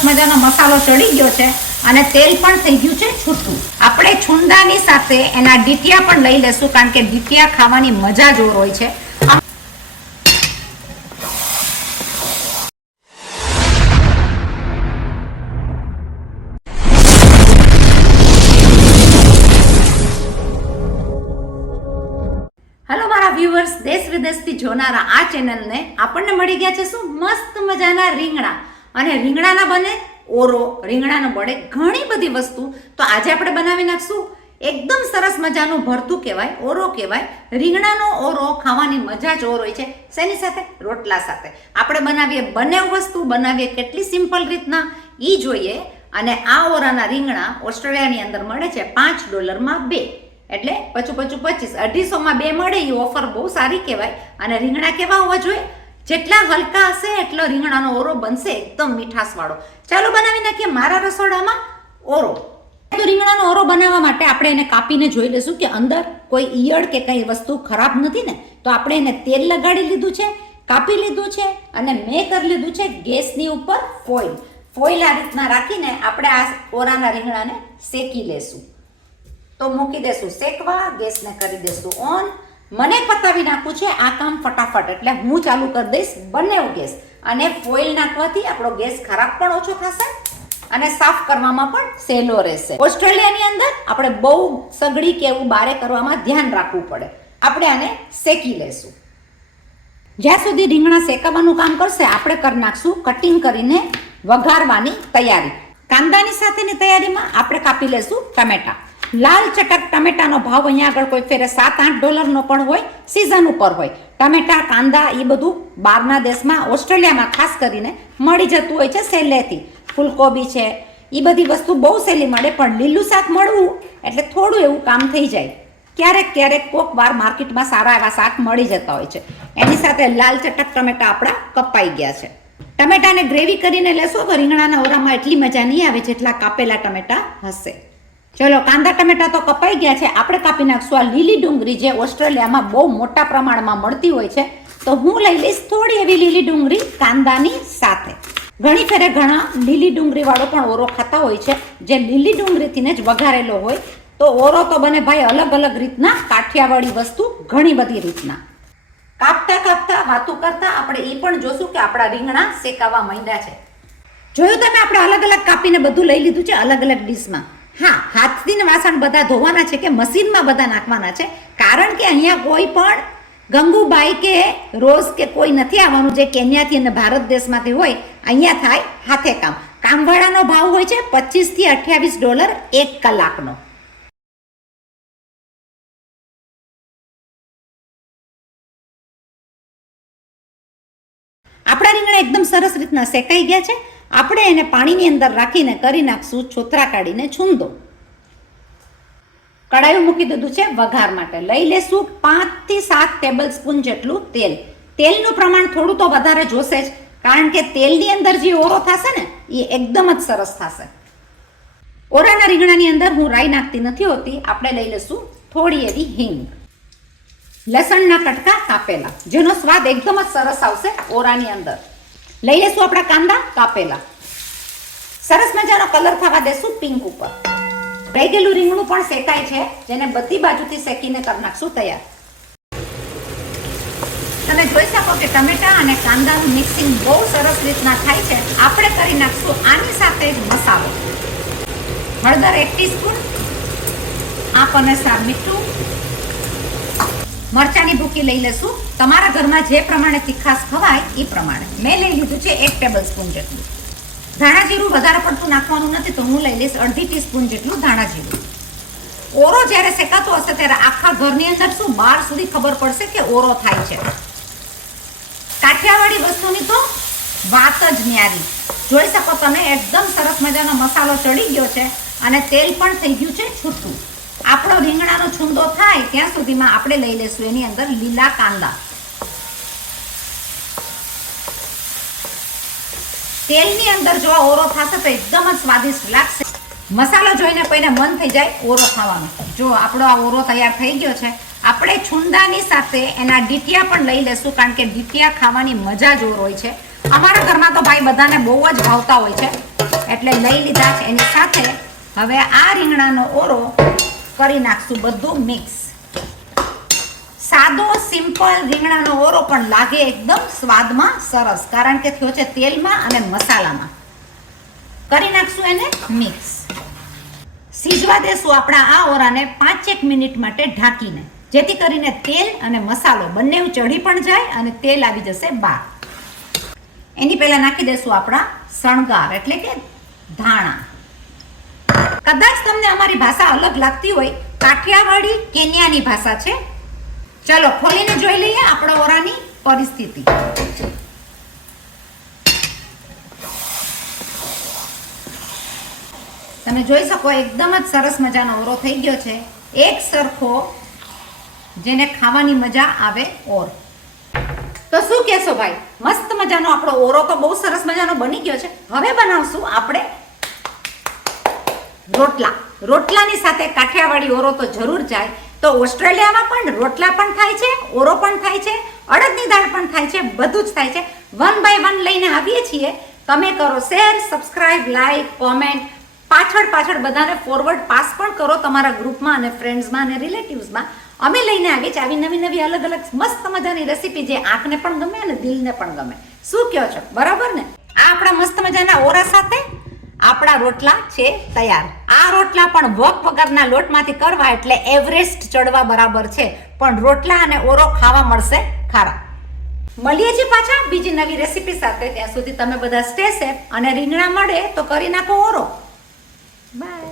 સરસ મજાનો મસાલો ચડી ગયો છે અને તેલ પણ થઈ ગયું છે છૂટું. આપણે છુંદાની સાથે એના ડીટિયા પણ લઈ લેશું, કારણ કે ડીટિયા ખાવાની મજા જોર હોય છે. હેલો મારા વ્યુઅર્સ, દેશ વિદેશથી જોનારા આ ચેનલને આપણને મળી ગયા છે શું મસ્ત મજાના રીંગણા. અને રીંગણાના બને ઓરો, રીંગણાનો બને ઘણી બધી વસ્તુ. તો આજે આપણે બનાવી નાખશું એકદમ સરસ મજાનું ભરતું કહેવાય, ઓરો કહેવાય. રીંગણાનો ઓરો ખાવાની મજા જ ઓર હોય છે. શેની સાથે? રોટલા સાથે. આપણે બનાવીએ બંને વસ્તુ, બનાવીએ કેટલી સિમ્પલ રીતના એ જોઈએ. અને આ ઓરાના રીંગણા ઓસ્ટ્રેલિયાની અંદર મળે છે $5 2, એટલે પચું 25, 250 2 મળે. એ ઓફર બહુ સારી કહેવાય. અને રીંગણા કેવા હોવા જોઈએ? જેટલા હલકા હશે એટલો રીંગણાનો ઓરો બનશે એકદમ મીઠાશવાળો. ચાલો બનાવી નાખીએ મારા રસોડામાં ઓરો. તો રીંગણાનો ઓરો બનાવવા માટે આપણે એને કાપીને જોઈ લઈશું કે અંદર કોઈ ઈયળ કે કઈ વસ્તુ ખરાબ નથી ને. તો આપણે એને તેલ લગાડી લીધું છે, કાપી લીધું છે અને મેં કરી લીધું છે ગેસની ઉપર ફોઇલ. ફોઇલ આ રીતના રાખીને આપણે આ ઓરાના રીંગણાને શેકી લેશું. તો મૂકી દેશું શેકવા, ગેસને કરી દેશું ઓન. મને પતાવી નાખવું છે આ કામ ફટાફટ, એટલે હું ચાલુ કરી દઈશ બંને ગેસ. અને ફોઇલ નાખવાથી આપણો ગેસ ખરાબ પણ ઓછો થશે અને સાફ કરવામાં પણ સહેલો રહેશે. ઓસ્ટ્રેલિયાની અંદર આપણે બહુ સગડી કે એવું બારે કરવામાં ધ્યાન રાખવું પડે. આપણે આને શેકી લેશું. જ્યાં સુધી રીંગણા શેકાવાનું કામ કરશે આપણે કરી નાખશું કટિંગ કરીને વઘારવાની તૈયારી. કાંદાની સાથેની તૈયારીમાં આપણે કાપી લેશું ટમેટા. લાલ ચટક ટમેટાનો ભાવ અહીંયા આગળ કોઈ ફેરે $7-8 પણ હોય, સિઝન ઉપર હોય. ટમેટા, કાંદા એ બધું બહારના દેશમાં, ઓસ્ટ્રેલિયામાં ખાસ કરીને મળી જતું હોય છે સહેલેથી. ફૂલકોબી છે, એ બધી વસ્તુ બહુ સહેલી મળે, પણ લીલું શાક મળવું એટલે થોડું એવું કામ થઈ જાય. ક્યારેક ક્યારેક કોક વાર માર્કેટમાં સારા એવા શાક મળી જતા હોય છે. એની સાથે લાલ ચટક ટમેટા આપણા કપાઈ ગયા છે. ટમેટાને ગ્રેવી કરીને લેશો તો રીંગણાના ઓરામાં એટલી મજા નહીં આવે જેટલા કાપેલા ટમેટા હશે. ચલો, કાંદા ટમેટા તો કપાઈ ગયા છે. આપણે કાપી નાખશું આ લીલી ડુંગળી, જે ઓસ્ટ્રેલિયામાં બહુ મોટા પ્રમાણમાં મળતી હોય છે. તો હું લઈ લઈશ થોડી એવી લીલી ડુંગળી કાંદાની સાથે. ઘણી ફેરે ઘણા લીલી ડુંગળી વાળો પણ ઓરો ખાતા હોય છે, જે લીલી ડુંગળીથી જ વઘારેલો હોય. તો ઓરો તો બને ભાઈ અલગ અલગ રીતના, કાઠિયાવાડી વસ્તુ ઘણી બધી રીતના. કાપતા કાપતા વાતું કરતા આપણે એ પણ જોશું કે આપણા રીંગણા શેકાવા માંડ્યા છે. જોયું તમે, આપણે અલગ અલગ કાપીને બધું લઈ લીધું છે અલગ અલગ ડીશમાં. હા, હાથથી વાસણ બધા ધોવાના છે કે મશીનમાં બધા નાખવાના છે, કારણ કે અહીંયા કોઈ પણ ગંગુબાઈ કે રોઝ કે કોઈ નથી આવવાનું જે કેન્યાથી અને ભારત દેશમાંથી હોય. અહીંયા થાય હાથે કામ. કામવાળાનો ભાવ હોય છે $25 થી $28 1 કલાકનો. આપણા રીંગણા એકદમ સરસ રીતના શેકાઈ ગયા છે. આપણે એને પાણીની અંદર રાખીને કરી નાખશું છોતરા કાઢીને છૂંદો. કડાયું મૂકી દીધું છે વઘાર માટે. લઈ લેશું 5 થી 7 ટેબલસ્પૂન જેટલું તેલ. તેલનું પ્રમાણ થોડું તો વધારે જોશે જ, કારણ કે તેલની અંદર જે ઓરો થશે ને એ એકદમ જ સરસ થશે. ઓરાના રીંગણાની અંદર હું રાઈ નાખતી નથી હોતી. આપણે લઈ લેશું થોડી એવી હિંગ, લસણના કટકા કાપેલા, જેનો સ્વાદ એકદમ જ સરસ આવશે ઓરાની અંદર. લઈ લેશું આપણા કાંદા કાપેલા. સરસ મજાનો કલર થવા દેશું પિંક ઉપર. રહી ગયેલું રીંગણું પણ શેકાય છે, જેને બધી બાજુથી શેકીને કરી નાખશું તૈયાર. તમે જોઈ શકો કે ટમેટા અને કાંદાનું મિક્સિંગ બહુ સરસ રીતના થાય છે. આપણે કરી નાખશું આની સાથે જ મસાલો. હળદર 1 ટીસ્પૂન, આપણને સાર મીઠું, મરચાની ભૂકી લઈ લેશું. તમારા ઘરમાં જે પ્રમાણે તીખાશ ખવાય એ પ્રમાણે. મેં લઈ લીધું છે 1 ટેબલસ્પૂન જેટલું. ધાણા જીરું વધારે પડતું નાખવાનું નથી, તો હું લઈ લઈશ અડધી ટીસ્પૂન જેટલું ધાણા જીરું. ઓરો જ્યારે શેકાતો હશે ત્યારે આખા ઘરની અંદર શું બહાર સુધી ખબર પડશે કે ઓરો થાય છે. કાઠિયાવાડી વસ્તુની તો વાત જ ન્યારી. જોઈ શકો તમે, એકદમ સરસ મજાનો મસાલો ચડી ગયો છે અને તેલ પણ થઈ ગયું છે છૂટું. આપણો રીંગણાનો છૂંદો થાય ત્યાં સુધીમાં આપણે લઈ લેશું એની અંદર લીલા કાંદા. તેલની અંદર જો ઓરો થશે તો એકદમ જ સ્વાદિષ્ટ લાગશે. મસાલો જોઈને કોઈને મન થઈ જાય ઓરો ખાવાનું. જો આપણો આ ઓરો તૈયાર થઈ ગયો છે. આપણે છુંદાની સાથે એના ડીટિયા પણ લઈ લેશું, કારણ કે ડીટિયા ખાવાની મજા જ ઓર હોય છે. અમારા ઘરમાં તો ભાઈ બધાને બહુ જ ભાવતા હોય છે. એટલે લઈ લીધા છે. એની સાથે હવે આ રીંગણાનો ઓરો કરી નાખશું બધું મિક્સ. સાદો સિમ્પલ રીંગણાનો ઓરો પણ લાગે એકદમ સ્વાદમાં સરસ, કારણ કે થયો છે તેલમાં અને મસાલામાં. કરી નાખશું એને મિક્સ. સીજવા દેશું આપણા આ ઓરાને 5-1 મિનિટ માટે ઢાંકીને, જેથી કરીને તેલ અને મસાલો બંને ચઢી પણ જાય અને તેલ આવી જશે બહાર. એની પહેલા નાખી દેશું આપણા શણગાર એટલે કે ધાણા. કદાચ તમને અમારી ભાષા અલગ લાગતી હોય, કાઠિયાવાડી કેન્યાની ભાષા છે. ચલો ખોલીને જોઈ લઈએ આપણા ઓરાની પરિસ્થિતિ. તમે જોઈ શકો એકદમ જ સરસ મજાનો ઓરો થઈ ગયો છે, એક સરખો, જેને ખાવાની મજા આવે ઓર. તો શું કહેશો ભાઈ, મસ્ત મજાનો આપણો ઓરો તો બહુ સરસ મજાનો બની ગયો છે. હવે બનાવશું આપણે રોટલા. રોટલાની સાથે કાઠિયાવાડી ઓરો તો જરૂર જાય. તો ઓસ્ટ્રેલિયામાં પણ રોટલા પણ થાય છે, ઓરો પણ થાય છે, અડદની દાળ પણ થાય છે, બધું જ થાય છે. 1 by 1 લઈને આવીએ છીએ. તમે કરો શેર, સબસ્ક્રાઇબ, લાઈક, કોમેન્ટ, પાછળ બધાને ફોરવર્ડ પાસ પણ કરો તમારા ગ્રુપમાં અને ફ્રેન્ડ્સમાં અને રિલેટિવ્સમાં. અમે લઈને આવીએ છીએ આવી નવી અલગ મસ્ત મજાની રેસીપી, જે આંખને પણ ગમે અને દિલને પણ ગમે. શું કહો છો, બરાબર ને? આ આપણા મસ્ત મજાના ઓરા સાથે આપણા રોટલા છે તૈયાર. આ રોટલા પણ વક વગરના લોટમાંથી કરવા એટલે એવરેસ્ટ ચડવા બરાબર છે, પણ રોટલા અને ઓરો ખાવા મળશે ખારા. મળીએ છીએ પાછા બીજી નવી રેસીપી સાથે. ત્યાં સુધી તમે બધા સ્ટે સેફ, અને રીંગણા મળે તો કરી નાખો ઓરો. બાય.